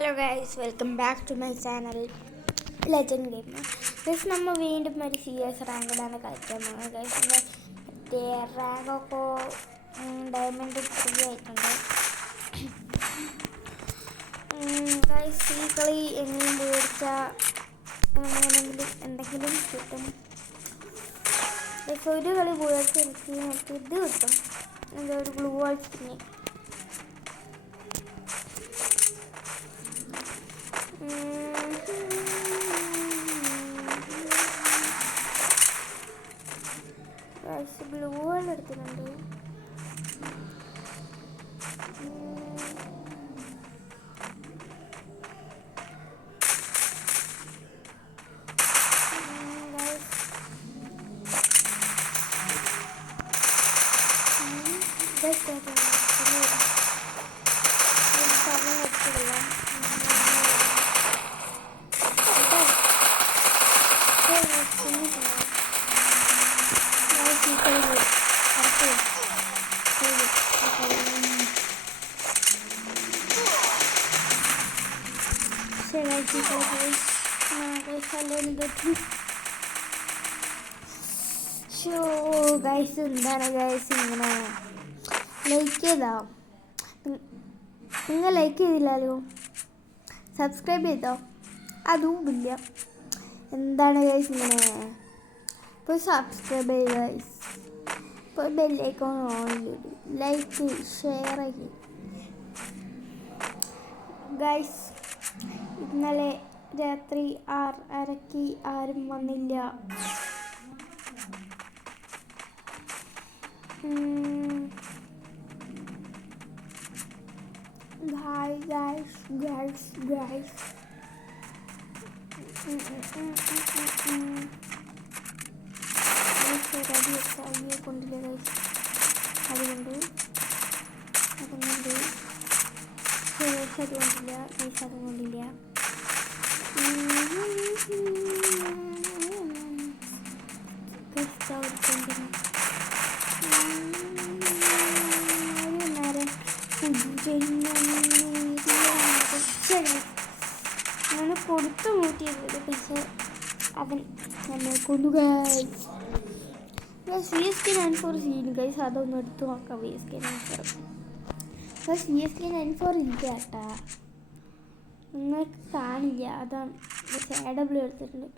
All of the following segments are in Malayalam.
Hello guys, welcome back to my channel legend gamer. Guys, നമ്മൾ വീണ്ടും ഒരു CS റാങ്കിലാണ് കളിക്കാൻ പോകുന്നത്. ഗൈസ്, മറ്റേ റാങ്കൊക്കെ ഡയമണ്ട് 3 ആയിട്ടുണ്ട്. ഗൈസ്, ഈ കളി എങ്ങനെയും മേടിച്ചാൽ എന്തെങ്കിലും കിട്ടും. ഗൈസ്, ഒരു കളി മേടിച്ച് എനിക്ക് ഇത് കിട്ടും, എന്താ ഒരു ഗ്ലൂ വാൾ സ്കിന്ന്. ഗ്ലൂ വാൾ എടുക്കുന്നുണ്ട്. ഗൈസ്, എന്താണ് ഗൈസ് ഇങ്ങനെ ലൈക്ക് ചെയ്താ? നിങ്ങൾ ലൈക്ക് ചെയ്തില്ലല്ലോ, സബ്സ്ക്രൈബ് ചെയ്തോ? അതും ഇല്ല. എന്താണ് ഗൈസ് ഇങ്ങനെ? ഇപ്പോൾ സബ്സ്ക്രൈബ് ചെയ്യുക ഗൈസ്, ഇപ്പോൾ ബെല്ലൈക്കോൺ ഓൺ ചെയ്തു, ലൈക്ക് ഷെയർ ചെയ്യും ഗൈസ്. ഇന്നലെ രാത്രി 6:30 ആരും വന്നില്ല. ഗൈസ് കൊണ്ടില്ല ഗൈസ്, അതുകൊണ്ട് കൊണ്ടില്ല ഗൈസ്, അതും കൊണ്ടില്ല. അങ്ങനെ കൊടുത്തു 120, പക്ഷെ അവൻ നമ്മൾ കൊന്നു ഗൈസ്. CSK 94 സീൻ ഗൈസ്, അതൊന്നും എടുത്തു നോക്കാം. CSK 94 CSK 94 ഇല്ല കേട്ടാ, നിങ്ങൾക്ക് കാണില്ല, അതാണ്. AW എടുത്തിട്ടുണ്ട്.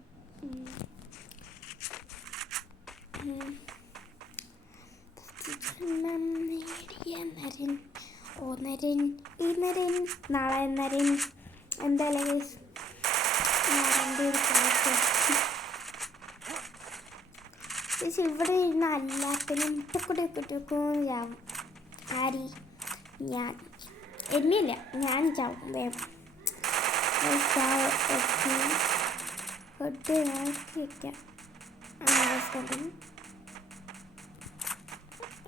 നരൻ ഈ നരൻ നാളെ നരൻ എന്തായാലും ഇവിടെ ഇരുന്ന് എല്ലാത്തിനും ഇട്ടക്കൂടെയൊക്കെ ചാവും. ആരി? ഞാൻ എന്നെയില്ല, ഞാൻ ചാവും വേഗം. വയ്ക്കാം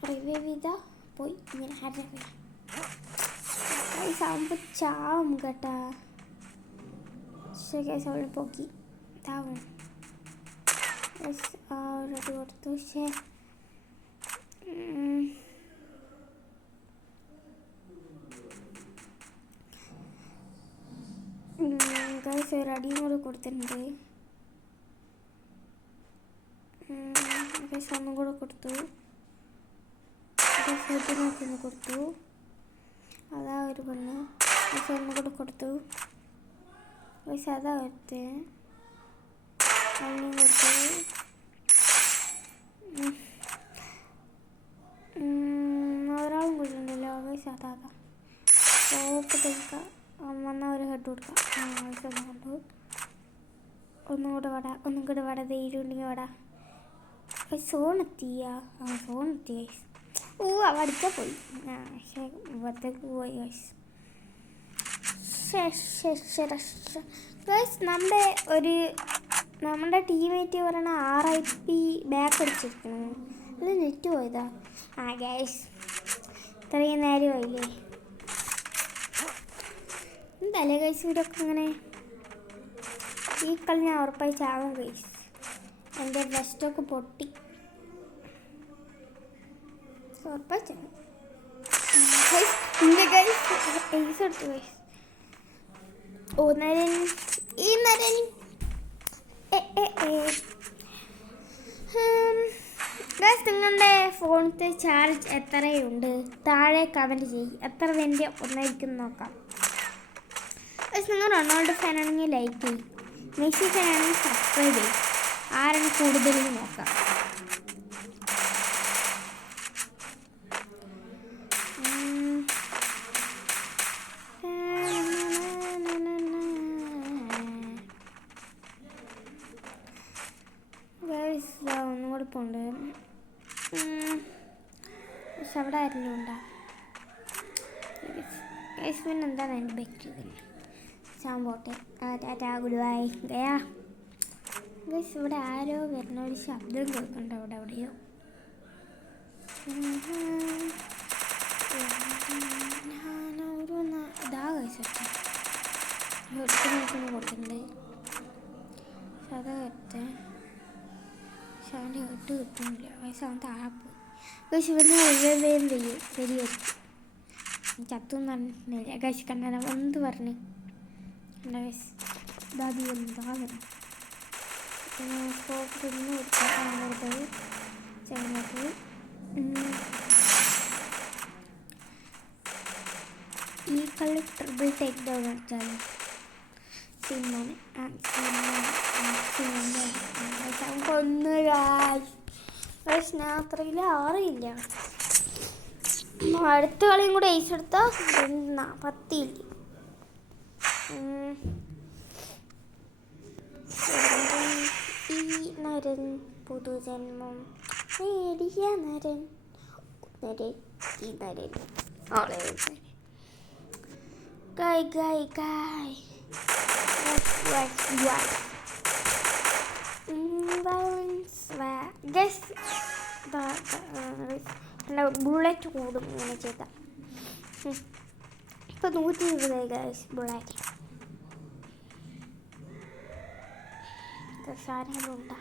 റിവൈവ് ചെയ്താ പോയി ഇങ്ങനെ ഹരവില്ല ആകുമ്പോൾ ചാവും കേട്ടാ. അവളെ പൊക്കി താവും ഓൾറെഡി കൊടുത്തു. പക്ഷേ ഗൈസ് ഒരു അടിയും കൂടെ കൊടുത്തിട്ടുണ്ട്. ഗൈസ് ഒന്നും കൂടെ കൊടുത്തു. ഒന്ന് കൊടുത്തു, അതാ ഒരു പെണ്ണ്. ഗൈസ് ഒന്നും കൂടെ കൊടുത്തു. ഗൈസ് അതാ ഒരുത്ത് ഒന്നും കൊടുത്തു. ഒരാളും കൂടിയുണ്ടല്ലോ. ഗൈസ് അതാ ടോപ്പ് കൊടുക്കാം, വന്നാൽ ഒരു ഹെഡ് കൊടുക്കാം. ഒന്നും കൊണ്ടു, ഒന്നും കൂടെ വട ധൈര്യമുണ്ടെങ്കിൽ വട. സോണെത്തിയാ? സോണെത്തി ഗൈസ്. അവ അടിച്ചാൽ പോയി. പക്ഷേ ഇവിടത്തേക്ക് പോയി ഗൈസ്. ഗൈസ്, നമ്മുടെ ടീമേറ്റ് പറയണ RIP ബാക്ക് അടിച്ചിരിക്കണം. അത് നെറ്റ് പോയതാ. ഗൈസ്, ഇത്രയും നേരമായില്ലേ? എന്തല്ലേ ഗൈസ് ഇവരൊക്കെ ഇങ്ങനെ? ഈ കളി ഞാൻ ഉറപ്പായി ചാവും ഗൈസ്. എൻ്റെ വെസ്റ്റൊക്കെ പൊട്ടി ഉറപ്പായി ചാവും. ഗൈസ്, ഗൈസ് എടുത്തു ഗൈസ്. ഓ നരൻ, ഈ നരൻ. ഗൈസ്, നിങ്ങളുടെ ഫോണിലത്തെ ചാർജ് എത്രയുണ്ട്? താഴെ കമൻറ്റ് ചെയ്യും. എത്ര വേണ്ടി ഒന്നായിരിക്കും നോക്കാം. ഗൈസ്, നിങ്ങൾ റൊണാൾഡോ ഫാനാണെങ്കിൽ ലൈക്ക് ചെയ്യും, മെസ്സി ഫാനാണെങ്കിൽ സബ്സ്ക്രൈബ് ചെയ്യും. ആരാണ് കൂടുതലും നോക്കാം. ഒന്നും കൂടെ പോണ്ട്. പക്ഷെ അവിടെ ആരെങ്കിലും ഉണ്ടാ? പിന്നെ എന്താണ് എൻ്റെ ബെറ്റ് പോട്ടെ. ടാറ്റാ, ഗുഡ് ബൈ ഗയാ. ഗൈസ്, ഇവിടെ ആരോ വരുന്ന ഒരു ശബ്ദം കേൾക്കുന്നുണ്ട്. അവിടെ എവിടെയോ ഇതാ ഗൈസ് കൊടുക്കുന്നുണ്ട്. അത് കറ്റേ അവൻ്റെ ഇട്ട് കിട്ടുന്നില്ല. വയസ്സ് അവൻ താഴെപ്പോയി. ഗൈസ്, ഇവിടുന്ന് വരികയായിരിക്കും. ചത്തൊന്നും പറഞ്ഞില്ല. ഗൈസ് കണ്ടാൽ എന്ത് പറഞ്ഞു എന്താ ഗൈസ്? ഇതാതി എന്താ സ്കോപ്പിന്ന് കൊടുത്തത് ചെയ്യുന്നത്. ഈ കളി ട്രിപ്പിൾ ടേക്ക് ഡൗൺ അടിച്ചാൽ കൊന്നു. സ്നാത്രയിൽ അറിയില്ല. അടുത്ത കളിയും കൂടെ ഏച്ചെടുത്താൽ 10 ഈ നരൻ പുതുജന്മം നേടിയ നരൻ ഈ നരൻ ബുള്ളറ്റ് കൂടും ഇങ്ങനെ ചെയ്താൽ. ഇപ്പം 120 ഗൈസ് ബുള്ളറ്റ്. സാധനങ്ങളുണ്ടാ.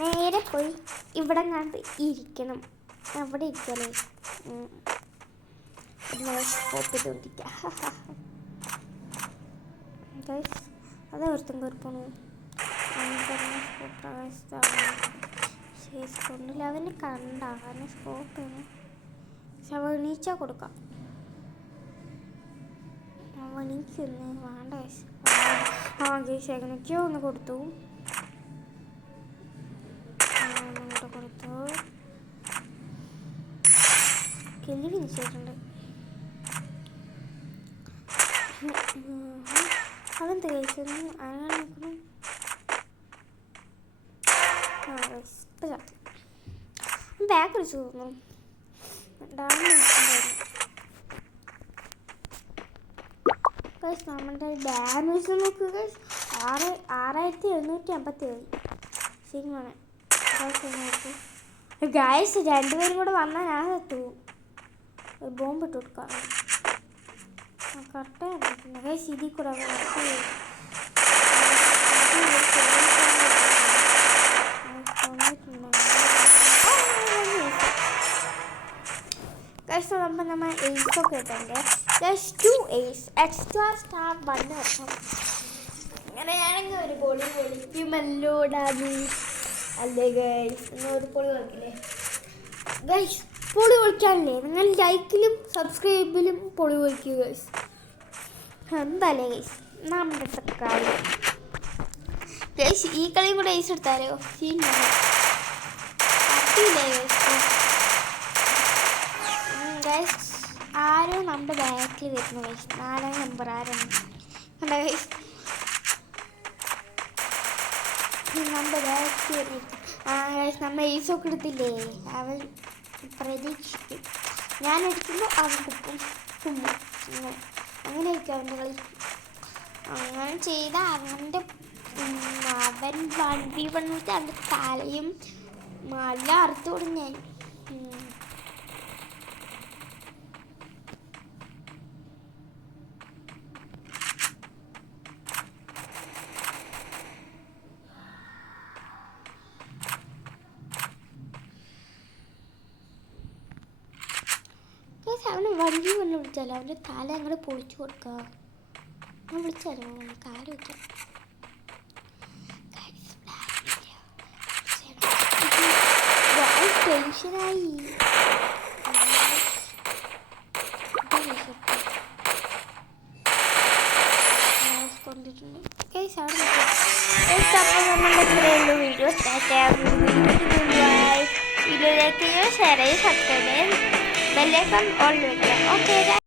നേരെ പോയി ഇവിടെ കണ്ട് ഇരിക്കണം. അവിടെ ഇരിക്കലേ സ്കോപ്പിട്ടോണ്ടിരിക്കുക. ഗൈസ്, അത് ഒരുത്തും കയറിപ്പോണു. കൊണ്ടില്ല. അവന് കണ്ട അവന് സ്കോപ്പ് എണീച്ചാൽ കൊടുക്കാം. അവനിക്കൊന്ന് വേണ്ട ഗൈസ്. ഗൈസ് എങ്ങനെയൊക്കെയോ ഒന്ന് കൊടുത്തു. കില്ലി ഫിനിഷായിട്ടുണ്ട്. അതെന്ത് കഴിച്ചു അങ്ങനെ ബാക്ക് അടിച്ചു തോന്നുന്നു. നമ്മുടെ ഡാമേജ് നോക്കുക. 6757 ശരിയാണ് ഗൈസ്. രണ്ടുപേരും കൂടെ വന്നാൽ ഞാൻ എത്തു. ബോംബ് ഇട്ട് കൊടുക്കാം. കറക്റ്റായി ഗൈസ്. ഇതിൽ കൂടെ ഗൈസ്, നമ്മൾ എയ്സൊക്കെ ഇട്ടുണ്ട്. ജസ്റ്റ് 2 എയ്സ് എക്സ്ട്രാ സ്റ്റാർ 1 വെക്കാം. അങ്ങനെയാണെങ്കിൽ ഒരു പൊളി പൊളിക്കുമല്ലോ ഡാബി അല്ലേ ഗൈസ്? ഒരു പൊളി കളിക്കില്ലേ ഗൈസ്? പൊളി പൊളിക്കാനല്ലേ നിങ്ങൾ ലൈക്കിലും സബ്സ്ക്രൈബിലും പൊളി പൊളിക്കുക ഗൈസ്. എന്താല്ലേ ഗൈസ് നമ്മുടെ കാര്യം ഗൈസ്? ഈ കളിയും കൂടെ ഏസ് എടുത്താലോ? ഗൈസ്, ആരോ നമ്മുടെ ബാക്കിൽ വരുന്നു ഗൈസ്. 4ാം നമ്പർ ആരാണ് കണ്ട ഗൈസ്? നമ്മുടെ ബാക്കിൽ വരുന്നു. ഗൈസ്, നമ്മൾ ഏസൊക്കെ എടുത്തില്ലേ? അവൻ പ്രതീക്ഷിക്കും ഞാൻ എടുക്കുമ്പോൾ അവൻ കുമ്പും. അങ്ങനെയൊക്കെ അവൻ്റെ കളി. അങ്ങനെ ചെയ്ത അവൻ്റെ അവൻ 1v1 വെച്ച് അവൻ്റെ തലയും മല അറുത്തോടും ഞാൻ. അവന് വണ്ടി വന്ന് വിളിച്ചാലോ അവൻ്റെ തല അങ്ങോട്ട് പൊളിച്ചു കൊടുക്കുക. ഞാൻ വിളിച്ചാലോ കാര്യം വെക്കാം. ടെൻഷനായി കൊണ്ടിട്ടുണ്ട്. വീഡിയോയിലേക്ക് ഷെയർ ചെയ്ത് സബ്സ്ക്രൈബ് ചെയ്ത് ബെല്ലൈക്കൺ ഓൾ വയ്ക്കുക. ഓക്കെ.